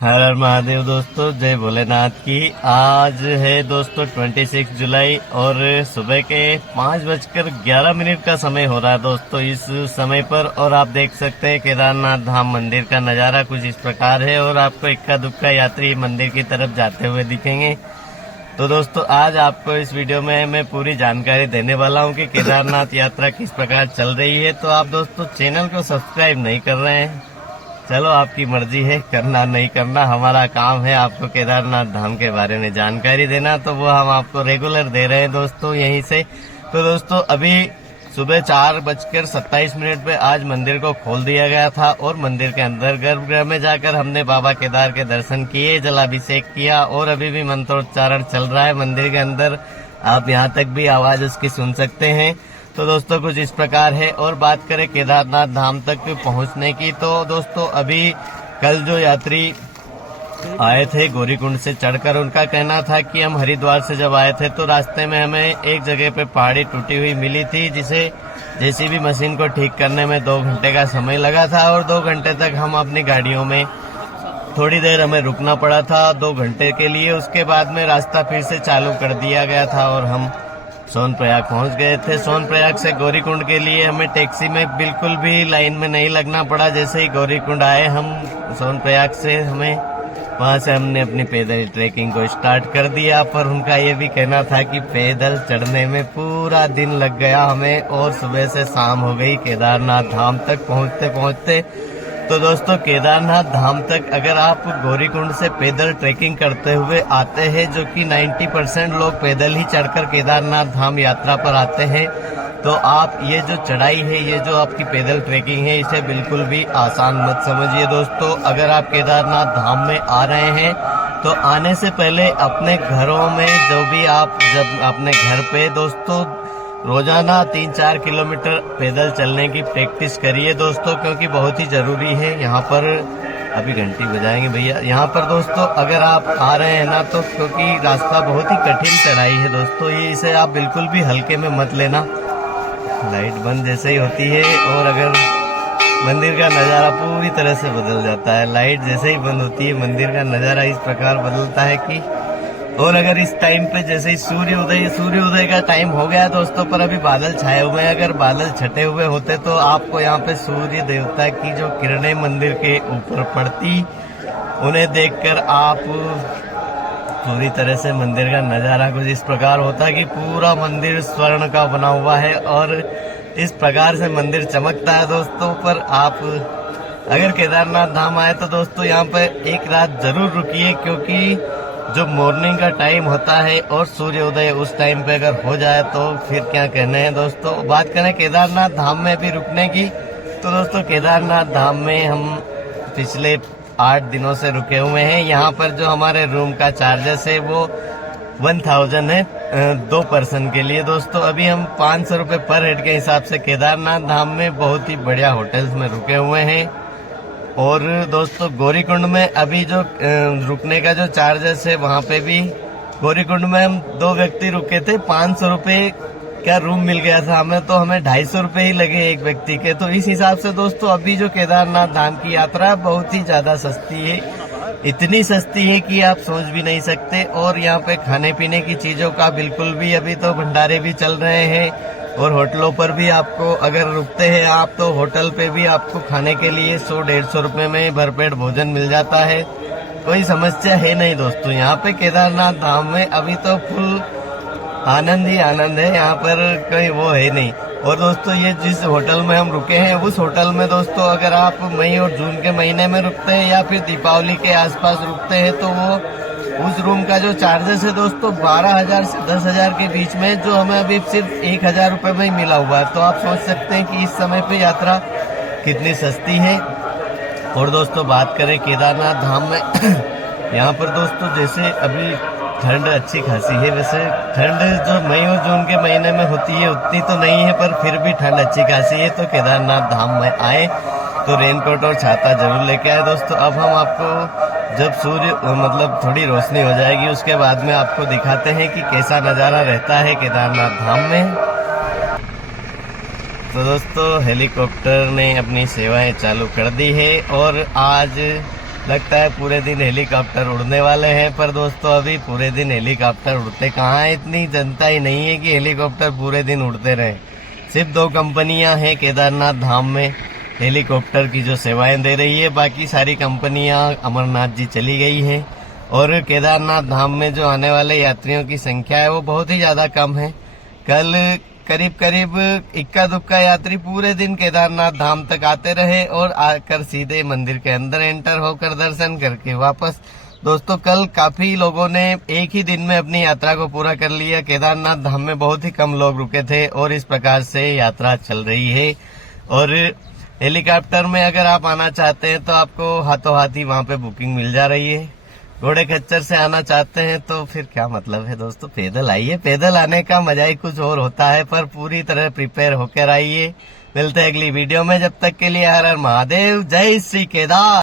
हर हर महादेव दोस्तों, जय भोलेनाथ की। आज है दोस्तों 26 जुलाई और सुबह के 5:11 का समय हो रहा है दोस्तों इस समय पर। और आप देख सकते हैं केदारनाथ धाम मंदिर का नज़ारा कुछ इस प्रकार है और आपको इक्का दुक्का यात्री मंदिर की तरफ जाते हुए दिखेंगे। तो दोस्तों आज आपको इस वीडियो में मैं पूरी जानकारी देने वाला हूं कि केदारनाथ यात्रा किस प्रकार चल रही है। तो आप दोस्तों चैनल को सब्सक्राइब नहीं कर रहे हैं, चलो आपकी मर्जी है, करना नहीं करना हमारा काम है आपको केदारनाथ धाम के बारे में जानकारी देना, तो वो हम आपको रेगुलर दे रहे हैं दोस्तों यहीं से। तो दोस्तों अभी सुबह 4:27 पे आज मंदिर को खोल दिया गया था और मंदिर के अंदर गर्भगृह में जाकर हमने बाबा केदार के दर्शन किए, जलाभिषेक किया और अभी भी मंत्रोच्चारण चल रहा है मंदिर के अंदर। आप यहाँ तक भी आवाज उसकी सुन सकते हैं। तो दोस्तों कुछ इस प्रकार है। और बात करें केदारनाथ धाम तक पहुंचने की, तो दोस्तों अभी कल जो यात्री आए थे गौरीकुंड से चढ़कर, उनका कहना था कि हम हरिद्वार से जब आए थे तो रास्ते में हमें एक जगह पे पहाड़ी टूटी हुई मिली थी, जिसे जेसीबी मशीन को ठीक करने में 2 घंटे का समय लगा था और 2 घंटे तक हम अपनी गाड़ियों में थोड़ी देर हमें रुकना पड़ा था 2 घंटे के लिए। उसके बाद में रास्ता फिर से चालू कर दिया गया था और हम सोनप्रयाग पहुंच गए थे। सोनप्रयाग से गौरीकुंड के लिए हमें टैक्सी में बिल्कुल भी लाइन में नहीं लगना पड़ा। जैसे ही गौरीकुंड आए हम सोनप्रयाग से, हमें वहां से हमने अपनी पैदल ट्रैकिंग को स्टार्ट कर दिया। पर उनका ये भी कहना था कि पैदल चढ़ने में पूरा दिन लग गया हमें और सुबह से शाम हो गई केदारनाथ धाम तक पहुंचते पहुंचते। तो दोस्तों केदारनाथ धाम तक अगर आप गौरीकुंड से पैदल ट्रैकिंग करते हुए आते हैं, जो कि 90% लोग पैदल ही चढ़कर केदारनाथ धाम यात्रा पर आते हैं, तो आप ये जो चढ़ाई है, ये जो आपकी पैदल ट्रैकिंग है, इसे बिल्कुल भी आसान मत समझिए दोस्तों। अगर आप केदारनाथ धाम में आ रहे हैं तो आने से पहले अपने घरों में जब अपने घर पे दोस्तों रोजाना 3-4 किलोमीटर पैदल चलने की प्रैक्टिस करिए दोस्तों, क्योंकि बहुत ही जरूरी है। यहाँ पर अभी घंटी बजाएंगे भैया। यहाँ पर दोस्तों अगर आप आ रहे हैं ना, तो क्योंकि रास्ता बहुत ही कठिन चढ़ाई है दोस्तों, ये इसे आप बिल्कुल भी हल्के में मत लेना। लाइट बंद जैसे ही होती है और अगर मंदिर का नज़ारा पूरी तरह से बदल जाता है, लाइट जैसे ही बंद होती है मंदिर का नज़ारा इस प्रकार बदलता है कि। और अगर इस टाइम पे जैसे ही सूर्योदय का टाइम हो गया दोस्तों, पर अभी बादल छाए हुए हैं। अगर बादल छटे हुए होते तो आपको यहाँ पे सूर्य देवता की जो किरणें मंदिर के ऊपर पड़ती, उन्हें देखकर आप पूरी तरह से मंदिर का नजारा कुछ इस प्रकार होता कि पूरा मंदिर स्वर्ण का बना हुआ है और इस प्रकार से मंदिर चमकता है दोस्तों। पर आप अगर केदारनाथ धाम आए तो दोस्तों यहाँ पे एक रात जरूर रुकिए, क्योंकि जो मॉर्निंग का टाइम होता है और सूर्योदय उस टाइम पे अगर हो जाए तो फिर क्या कहने हैं दोस्तों। बात करें केदारनाथ धाम में भी रुकने की, तो दोस्तों केदारनाथ धाम में हम पिछले 8 दिनों से रुके हुए हैं। यहाँ पर जो हमारे रूम का चार्जेस है वो 1000 है 2 पर्सन के लिए दोस्तों। अभी हम 500 रुपये पर हेड के हिसाब से केदारनाथ धाम में बहुत ही बढ़िया होटल्स में रुके हुए हैं। और दोस्तों गौरीकुंड में अभी जो रुकने का जो चार्जेस है, वहाँ पे भी गौरीकुंड में हम 2 व्यक्ति रुके थे, 500 रुपये का रूम मिल गया था हमें, तो हमें 250 रुपये ही लगे एक व्यक्ति के। तो इस हिसाब से दोस्तों अभी जो केदारनाथ धाम की यात्रा बहुत ही ज्यादा सस्ती है, इतनी सस्ती है कि आप सोच भी नहीं सकते। और यहाँ पे खाने पीने की चीजों का बिल्कुल भी, अभी तो भंडारे भी चल रहे हैं और होटलों पर भी आपको अगर रुकते हैं आप, तो होटल पे भी आपको खाने के लिए 100-150 रुपये में भरपेट भोजन मिल जाता है। कोई समस्या है नहीं दोस्तों यहाँ पे केदारनाथ धाम में। अभी तो फुल आनंद ही आनंद है, यहाँ पर कोई वो है नहीं। और दोस्तों ये जिस होटल में हम रुके हैं, उस होटल में दोस्तों अगर आप मई और जून के महीने में रुकते हैं या फिर दीपावली के आसपास रुकते हैं, तो वो उस रूम का जो चार्जेस है दोस्तों 12,000 से 10,000 के बीच में, जो हमें अभी सिर्फ 1,000 रुपये में ही मिला हुआ है। तो आप सोच सकते हैं कि इस समय पे यात्रा कितनी सस्ती है। और दोस्तों बात करें केदारनाथ धाम में यहाँ पर दोस्तों जैसे अभी ठंड अच्छी खासी है। वैसे ठंड जो मई और जून के महीने में होती है उतनी तो नहीं है, पर फिर भी ठंड अच्छी खासी है। तो केदारनाथ धाम में आए तो रेनकोट और छाता जरूर लेके आए दोस्तों। अब हम आपको जब सूर्य थोड़ी रोशनी हो जाएगी उसके बाद में आपको दिखाते हैं कि कैसा नज़ारा रहता है केदारनाथ धाम में। तो दोस्तों हेलीकॉप्टर ने अपनी सेवाएं चालू कर दी है और आज लगता है पूरे दिन हेलीकॉप्टर उड़ने वाले हैं, पर दोस्तों अभी पूरे दिन हेलीकॉप्टर उड़ते कहाँ है, इतनी जनता ही नहीं है कि हेलीकॉप्टर पूरे दिन उड़ते रहे। सिर्फ 2 कंपनियां हैं केदारनाथ धाम में हेलीकॉप्टर की जो सेवाएं दे रही है, बाकी सारी कंपनियां अमरनाथ जी चली गई हैं। और केदारनाथ धाम में जो आने वाले यात्रियों की संख्या है वो बहुत ही ज्यादा कम है। कल करीब करीब इक्का दुक्का यात्री पूरे दिन केदारनाथ धाम तक आते रहे और आकर सीधे मंदिर के अंदर एंटर होकर दर्शन करके वापस। दोस्तों कल काफी लोगों ने एक ही दिन में अपनी यात्रा को पूरा कर लिया। केदारनाथ धाम में बहुत ही कम लोग रुके थे और इस प्रकार से यात्रा चल रही है। और हेलीकॉप्टर में अगर आप आना चाहते हैं तो आपको हाथों हाथ ही वहां पे बुकिंग मिल जा रही है। घोड़े खच्चर से आना चाहते हैं तो फिर क्या मतलब है दोस्तों, पैदल आइए। पैदल आने का मजा ही कुछ और होता है, पर पूरी तरह प्रिपेयर होकर आइए। मिलते हैं अगली वीडियो में, जब तक के लिए हर हर महादेव, जय श्री केदार।